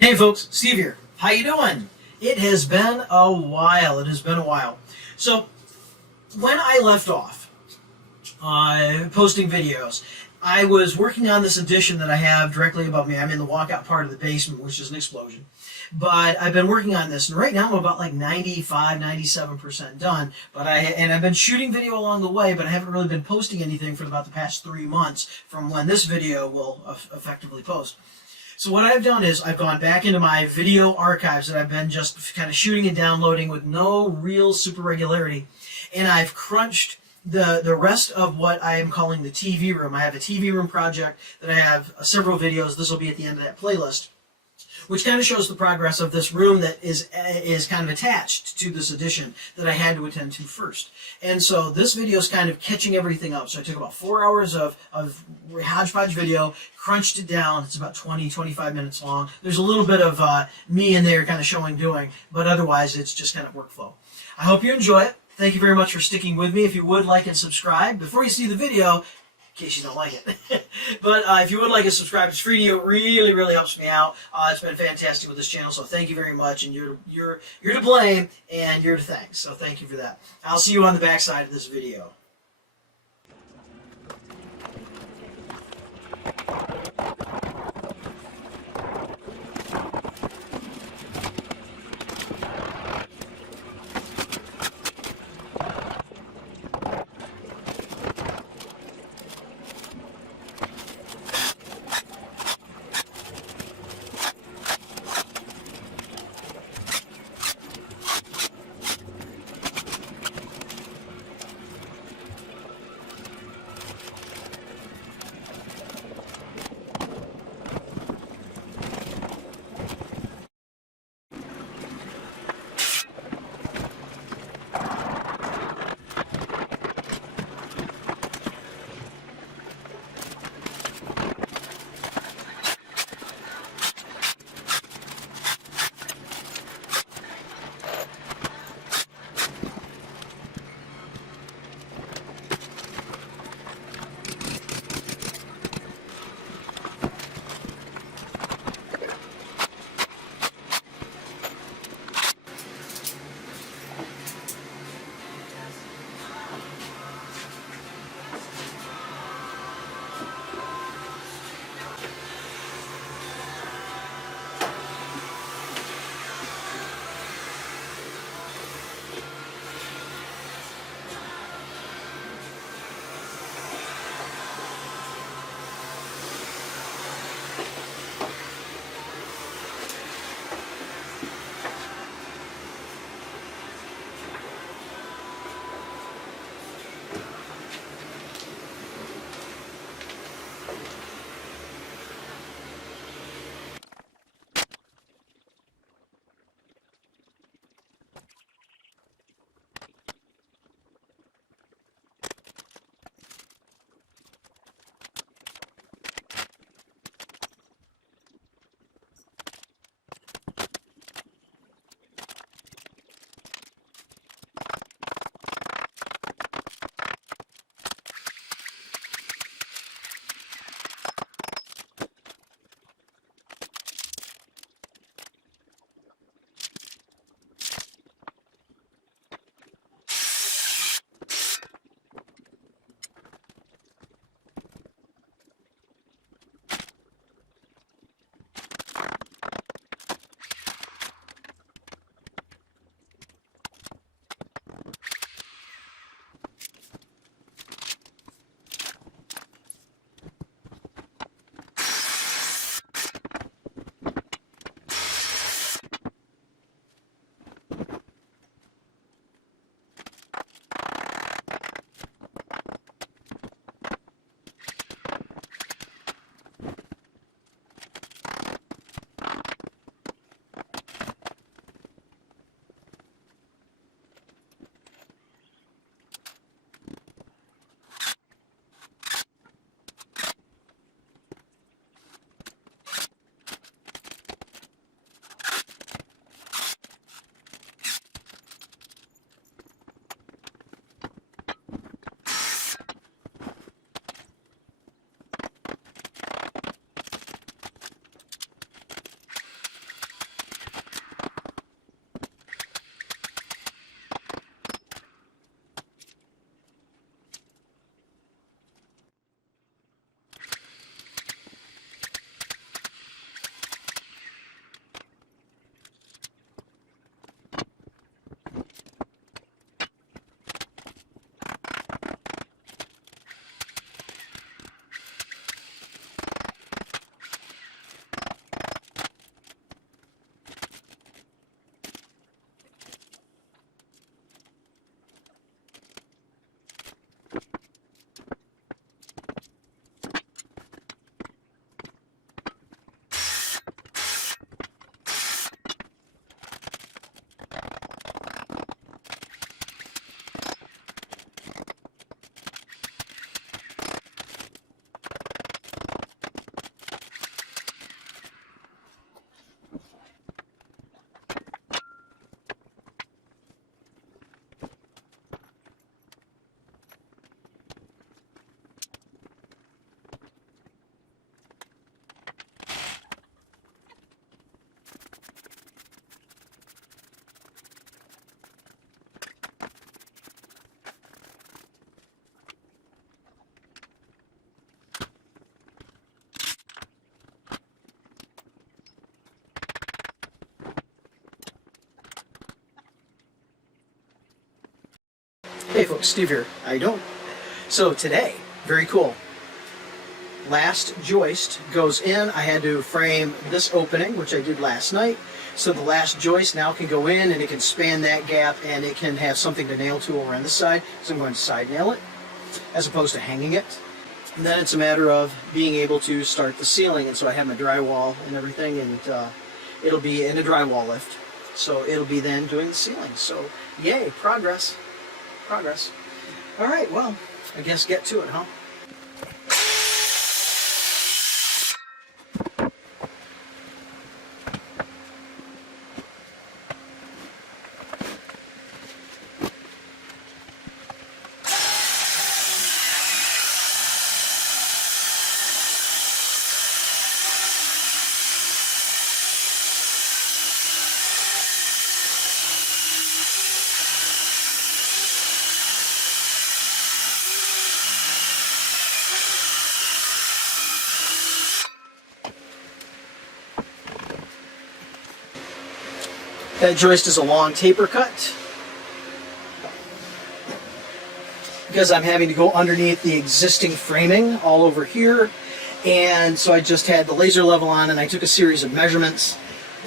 Hey folks, Steve here. How you doing? It has been a while. So when I left off posting videos, I was working on this addition that I have directly above me. I'm in the walkout part of the basement, which is an explosion. But I've been working on this, and right now I'm about like 95, 97% done. I've been shooting video along the way, but I haven't really been posting anything for about the past 3 months from when this video will effectively post. So what I've done is I've gone back into my video archives that I've been just kind of shooting and downloading with no real super regularity, and I've crunched the rest of what I am calling the TV room. I have a TV room project that I have several videos. This will be at the end of that playlist, which kind of shows the progress of this room that is kind of attached to this addition that I had to attend to first. And so this video is kind of catching everything up. So I took about 4 hours of hodgepodge video, crunched it down. It's about 20-25 minutes long. There's a little bit of me in there kind of showing doing, but otherwise it's just kind of workflow. I hope you enjoy it. Thank you very much for sticking with me. If you would like and subscribe before you see the video, in case you don't like it. But if you would like and subscribe, it's free to you. It really helps me out. It's been fantastic with this channel, so thank you very much. And you're to blame, and you're to thank. So thank you for that. I'll see you on the back side of this video. Hey folks, Steve here. How you doing? So today, very cool. Last joist goes in. I had to frame this opening, which I did last night. So the last joist now can go in and it can span that gap and it can have something to nail to over on this side. So I'm going to side nail it as opposed to hanging it. And then it's a matter of being able to start the ceiling. And so I have my drywall and everything, and it'll be in a drywall lift. So it'll be then doing the ceiling. So yay, progress. Progress. All right, well, I guess get to it, huh? That joist is a long taper cut because I'm having to go underneath the existing framing all over here, and so I just had the laser level on and I took a series of measurements,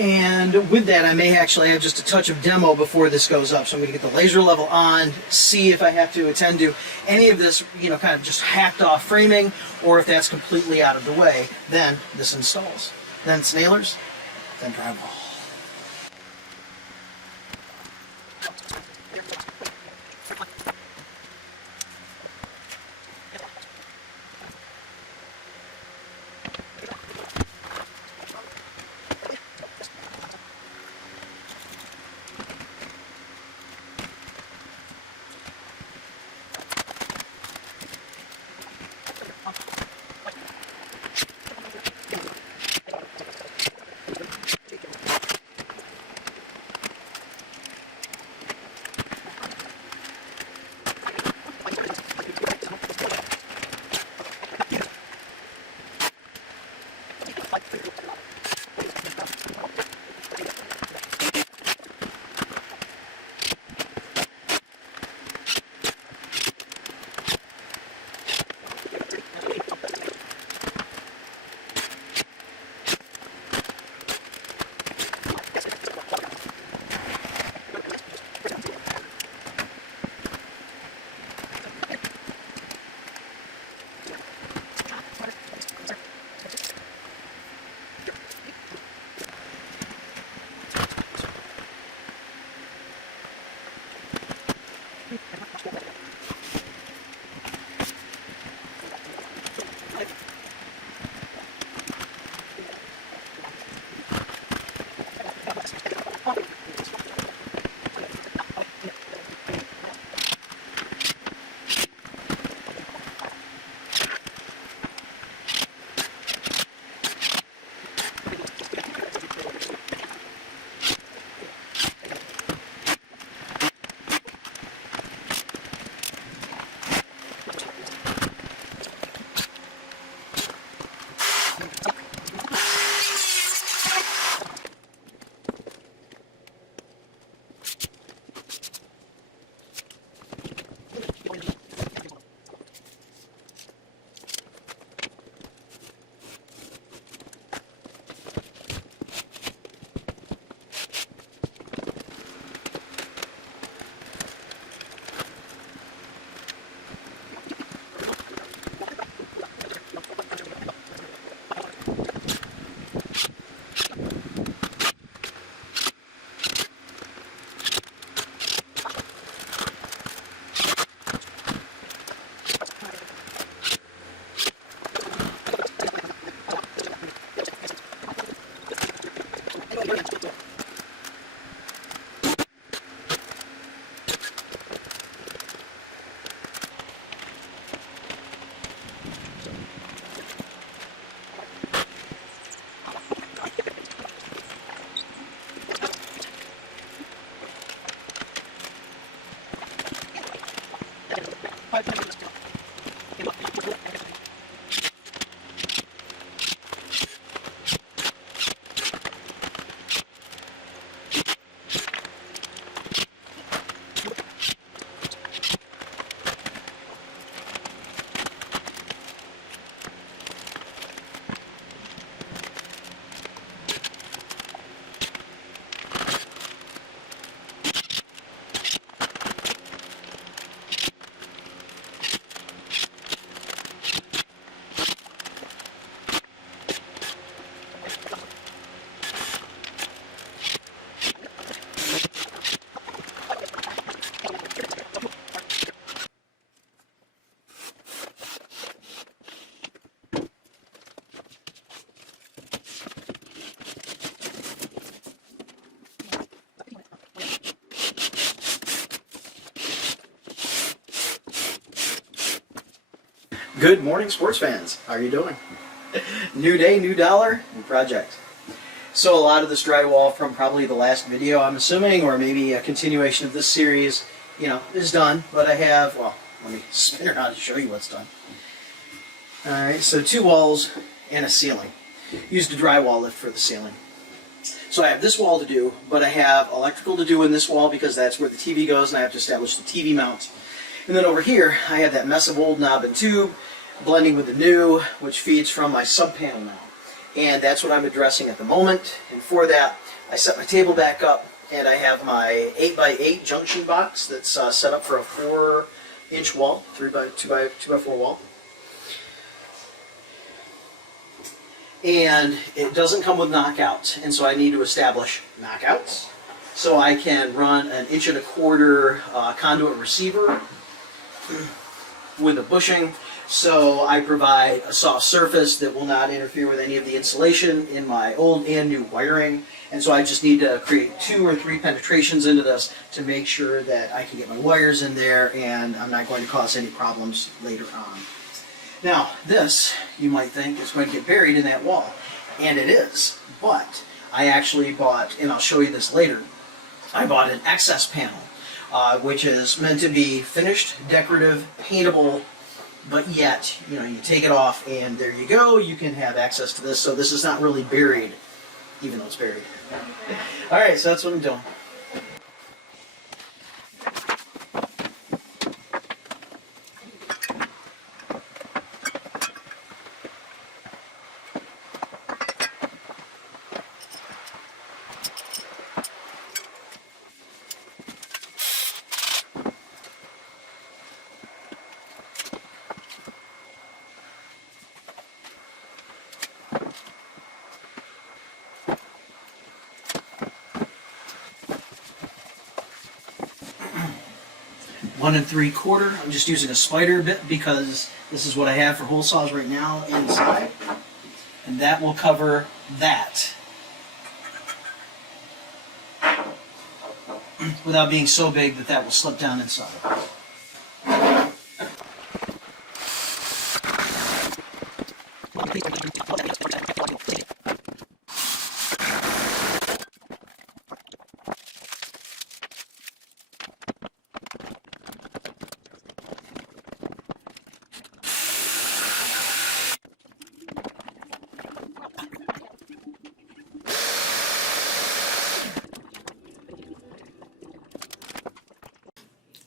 and with that I may actually have just a touch of demo before this goes up. So I'm going to get the laser level on, see if I have to attend to any of this, kind of just hacked off framing, or if that's completely out of the way. Then this installs. Then it's nailers, then drywall. Good morning, sports fans. How are you doing? New day, new dollar, new project. So a lot of this drywall from probably the last video, I'm assuming, or maybe a continuation of this series, is done. But I have, well, let me spin around to show you what's done. All right, so 2 walls and a ceiling. Used a drywall lift for the ceiling. So I have this wall to do, but I have electrical to do in this wall because that's where the TV goes, and I have to establish the TV mount. And then over here, I have that mess of old knob and tube blending with the new, which feeds from my sub panel now. And that's what I'm addressing at the moment. And for that, I set my table back up, and I have my 8x8 junction box that's set up for a 4-inch wall, 2x4 wall. And it doesn't come with knockouts, and so I need to establish knockouts. So I can run an 1.25 inch conduit receiver with a bushing. So I provide a soft surface that will not interfere with any of the insulation in my old and new wiring. And so I just need to create 2 or 3 penetrations into this to make sure that I can get my wires in there and I'm not going to cause any problems later on. Now, this, you might think, is going to get buried in that wall. And it is. But I actually bought, and I'll show you this later, I bought an excess panel, which is meant to be finished, decorative, paintable, but yet, you take it off and there you go, you can have access to this. So this is not really buried, even though it's buried. All right, so that's what I'm doing. One and 3/4. I'm just using a spider bit because this is what I have for hole saws right now inside, and that will cover that without being so big that that will slip down inside.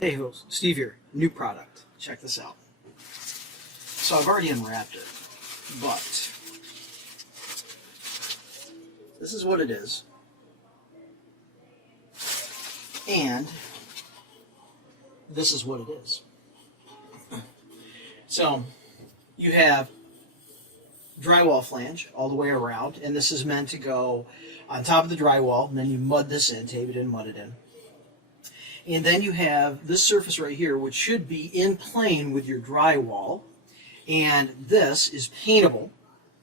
Hey hoes, Steve here, new product. Check this out. So I've already unwrapped it, but this is what it is. And this is what it is. So you have drywall flange all the way around, and this is meant to go on top of the drywall, and then you mud this in, tape it in, mud it in. And then you have this surface right here, which should be in plane with your drywall. And this is paintable,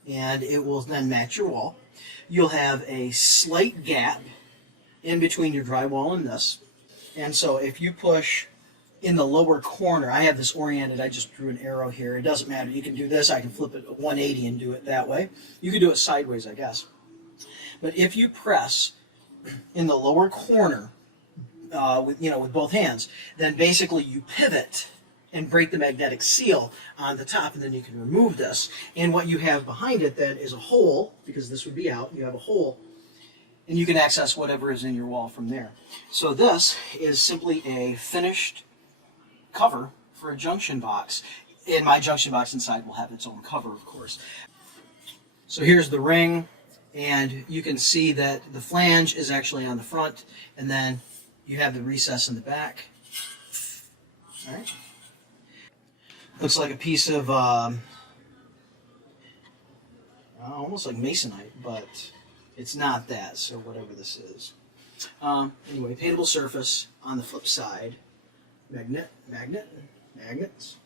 and it will then match your wall. You'll have a slight gap in between your drywall and this. And so if you push in the lower corner, I have this oriented, I just drew an arrow here. It doesn't matter. You can do this. I can flip it 180 and do it that way. You can do it sideways, I guess. But if you press in the lower corner, with both hands, then basically you pivot and break the magnetic seal on the top, and then you can remove this. And what you have behind it then is a hole, because this would be out, you have a hole, and you can access whatever is in your wall from there. So this is simply a finished cover for a junction box, and my junction box inside will have its own cover, of course. So here's the ring, and you can see that the flange is actually on the front, and then you have the recess in the back. All right. Looks like a piece of almost like masonite, but it's not that, so whatever this is. Anyway, paintable surface on the flip side. Magnets.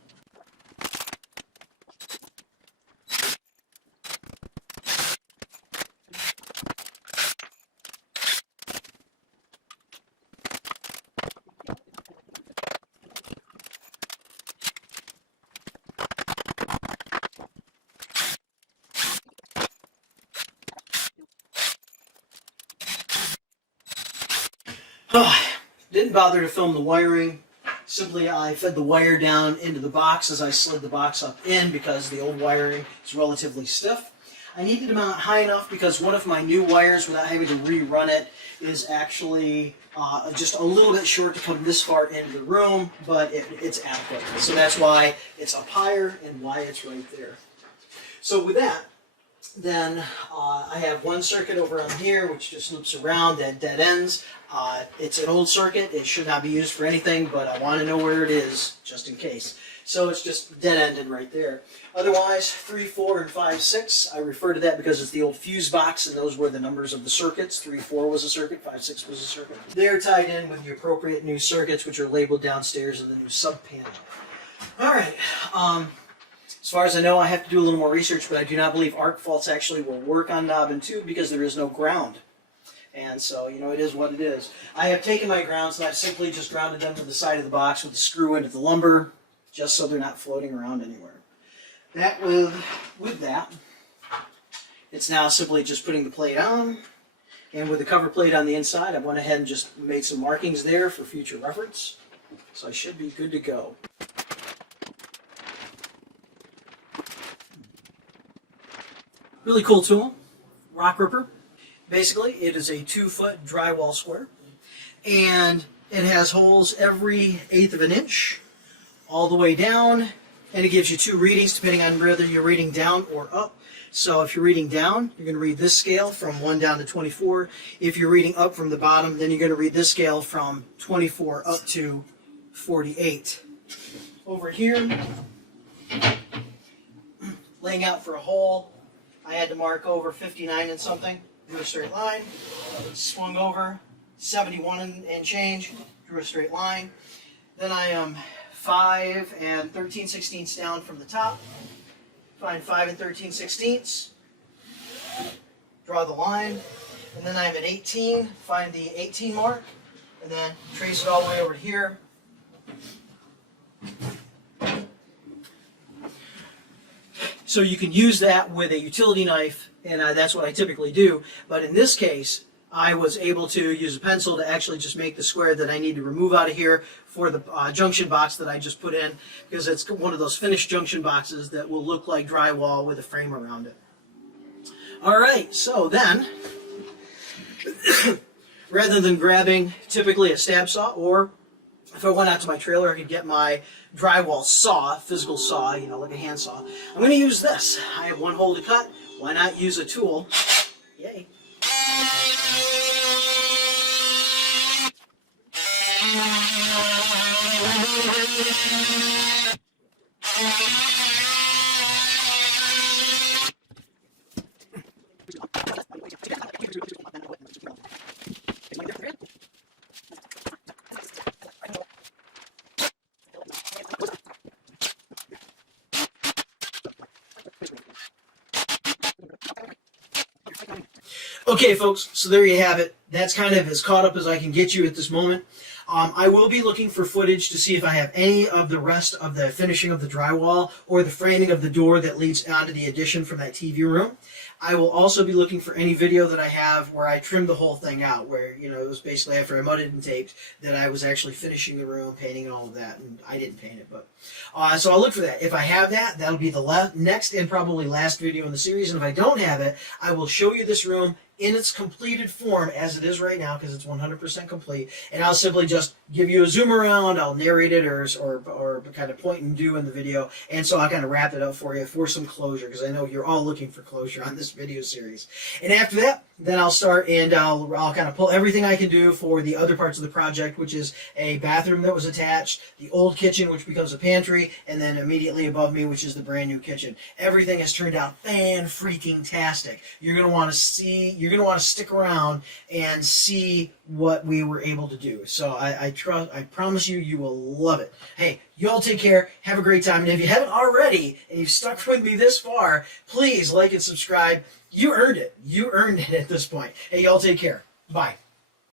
Didn't bother to film the wiring. Simply, I fed the wire down into the box as I slid the box up in because the old wiring is relatively stiff. I needed to mount high enough because one of my new wires, without having to rerun it, is actually just a little bit short to come this far into the room, but it's adequate. So that's why it's up higher and why it's right there. So with that, then I have one circuit over on here which just loops around at dead ends. It's an old circuit. It should not be used for anything, but I want to know where it is just in case. So it's just dead-ended right there. Otherwise, 3, 4, and 5, 6, I refer to that because it's the old fuse box, and those were the numbers of the circuits. 3, 4 was a circuit, 5, 6 was a circuit. They're tied in with the appropriate new circuits, which are labeled downstairs in the new sub-panel. All right. As far as I know, I have to do a little more research, but I do not believe arc faults actually will work on knob and tube because there is no ground. And so, you know, it is what it is. I have taken my grounds and I've simply just grounded them to the side of the box with the screw into the lumber, just so they're not floating around anywhere. That with that, it's now simply just putting the plate on, and with the cover plate on the inside, I went ahead and just made some markings there for future reference. So I should be good to go. Really cool tool, rock ripper. Basically, it is a 2-foot drywall square, and it has holes every 1/8 of an inch all the way down, and it gives you 2 readings depending on whether you're reading down or up. So if you're reading down, you're going to read this scale from 1 down to 24. If you're reading up from the bottom, then you're going to read this scale from 24 up to 48. Over here, laying out for a hole, I had to mark over 59 and something, drew a straight line, swung over 71 and change, drew a straight line. Then I am 5 and 13/16 down from the top. Find 5 and 13/16, draw the line, and then I'm at 18, find the 18 mark, and then trace it all the way over to here. So you can use that with a utility knife, and that's what I typically do. But in this case, I was able to use a pencil to actually just make the square that I need to remove out of here for the junction box that I just put in, because it's one of those finished junction boxes that will look like drywall with a frame around it. All right, so then, rather than grabbing typically a stab saw, or if I went out to my trailer, I could get my drywall saw, physical saw, you know, like a handsaw. I'm going to use this. I have one hole to cut. Why not use a tool? Yay. Okay, folks, so there you have it. That's kind of as caught up as I can get you at this moment. I will be looking for footage to see if I have any of the rest of the finishing of the drywall or the framing of the door that leads onto the addition from that TV room. I will also be looking for any video that I have where I trimmed the whole thing out, where, you know, it was basically after I mudded and taped that I was actually finishing the room, painting and all of that, and I didn't paint it, but so I'll look for that. If I have that, that'll be the next and probably last video in the series, and if I don't have it, I will show you this room in its completed form as it is right now, because it's 100% complete, and I'll simply just give you a zoom around, I'll narrate it or kind of point and do in the video, and so I'll kind of wrap it up for you for some closure, because I know you're all looking for closure on this video series. And after that, then I'll start and I'll kind of pull everything I can do for the other parts of the project, which is a bathroom that was attached, the old kitchen, which becomes a pantry, and then immediately above me, which is the brand new kitchen. Everything has turned out fan-freaking-tastic. You're going to want to see, you're going to want to stick around and see what we were able to do. So I promise you, you will love it. Hey, you all take care, have a great time, and if you haven't already, and you've stuck with me this far, please like and subscribe. You earned it. You earned it at this point. Hey, y'all take care. Bye.